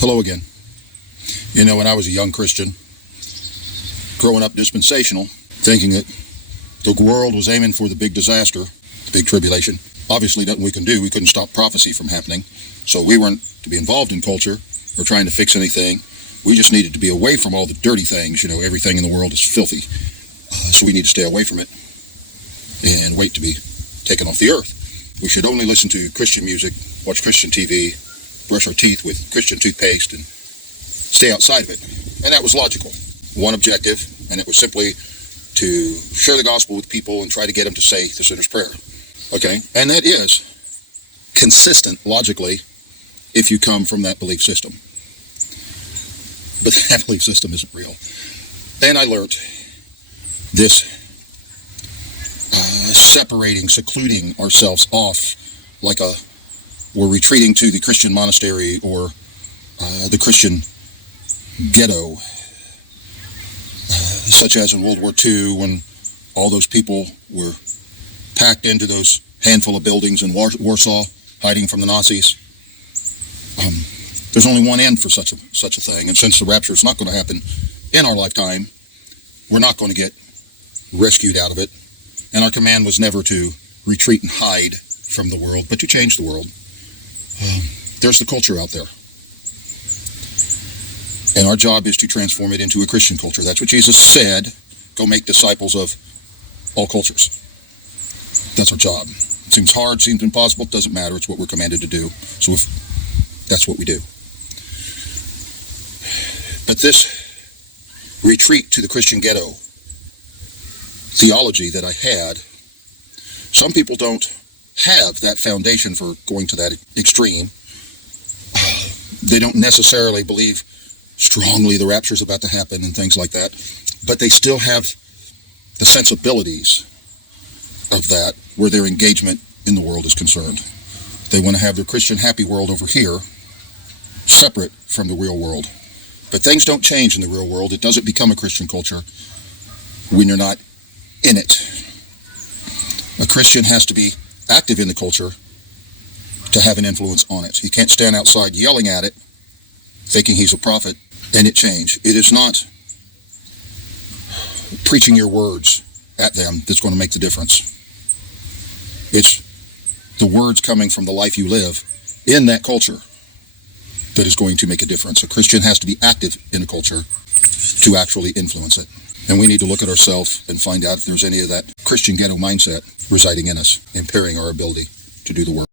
Hello again. You know, when I was a young Christian, growing up dispensational, thinking that the world was aiming for the big disaster, the big tribulation, obviously nothing we couldn't stop prophecy from happening, so we weren't to be involved in culture or trying to fix anything. We just needed to be away from all the dirty things. You know, everything in the world is filthy, so we need to stay away from it and wait to be taken off the earth. We should only listen to Christian music, watch Christian TV, brush our teeth with Christian toothpaste, and stay outside of it. And that was logical. One objective, and it was simply to share the gospel with people and try to get them to say the sinner's prayer. Okay? And that is consistent, logically, if you come from that belief system. But that belief system isn't real. And I learned this separating, secluding ourselves off like we're retreating to the Christian monastery or the Christian ghetto, such as in World War II when all those people were packed into those handful of buildings in Warsaw, hiding from the Nazis. There's only one end for such a thing, and since the rapture is not going to happen in our lifetime, we're not going to get rescued out of it. And our command was never to retreat and hide from the world, but to change the world. There's the culture out there. And our job is to transform it into a Christian culture. That's what Jesus said. Go make disciples of all cultures. That's our job. It seems hard, seems impossible. It doesn't matter. It's what we're commanded to do. So that's what we do. But this retreat to the Christian ghetto theology that I had, some people don't have that foundation for going to that extreme. They don't necessarily believe strongly the rapture is about to happen and things like that, but they still have the sensibilities of that where their engagement in the world is concerned. They want to have their Christian happy world over here, separate from the real world. But things don't change in the real world. It doesn't become a Christian culture when you're not in it. A Christian has to be active in the culture to have an influence on it. He can't stand outside yelling at it, thinking he's a prophet, and it change. It is not preaching your words at them that's going to make the difference. It's the words coming from the life you live in that culture that is going to make a difference. A Christian has to be active in a culture to actually influence it. And we need to look at ourselves and find out if there's any of that Christian ghetto mindset residing in us, impairing our ability to do the work.